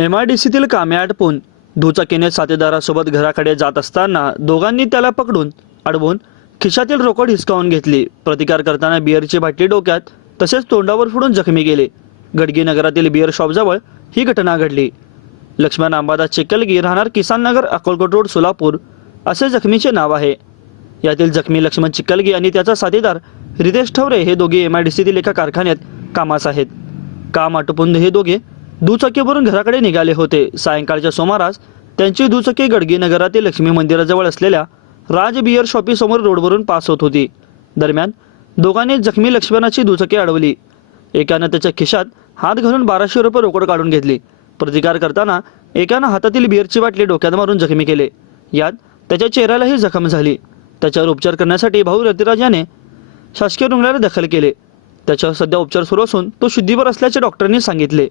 M I D सीतील कामे आटपून दुचाकीने साथीदारासोबत घराकडे जात असताना दोघांनी त्याला पकडून अडवून खिशातील रोकड हिसकावून घेतली. प्रतिकार करताना बिअरची बाटली डोक्यात तसेच तोंडावर फोडून जखमी गेले. गडगी नगरातील बिअर शॉपजवळ ही घटना घडली. लक्ष्मण अंबादास चिकलगी राहणार किसान नगर अकोलकोट रोड सोलापूर असे जखमीचे नाव आहे. यातील जखमी लक्ष्मण चिकलगी आणि त्याचा साथीदार रितेश ठवरे हे दोघे एम आय डी सीतील एका कारखान्यात कामास आहेत. काम आटोपून हे दोघे दुचाकीवरून घराकडे निघाले होते. सायंकाळच्या सुमारास त्यांची दुचाकी गडगीनगरातील लक्ष्मी मंदिराजवळ असलेल्या राज बियर शॉपीसमोर रोडवरून पास होत होती. दरम्यान दोघांनी जखमी लक्ष्मणाची दुचाकी अडवली. एकानं त्याच्या खिशात हात घालून बाराशे रुपये रोकड काढून घेतली. प्रतिकार करताना एकानं हातातील बिअरची बाटली डोक्यात मारून जखमी केले. यात त्याच्या चेहऱ्यालाही जखम झाली. त्याच्यावर उपचार करण्यासाठी भाऊ रतिराज याने शासकीय रुग्णालयात दखल केले. त्याच्यावर सध्या उपचार सुरू असून तो शुद्धीवर असल्याचे डॉक्टरांनी सांगितले.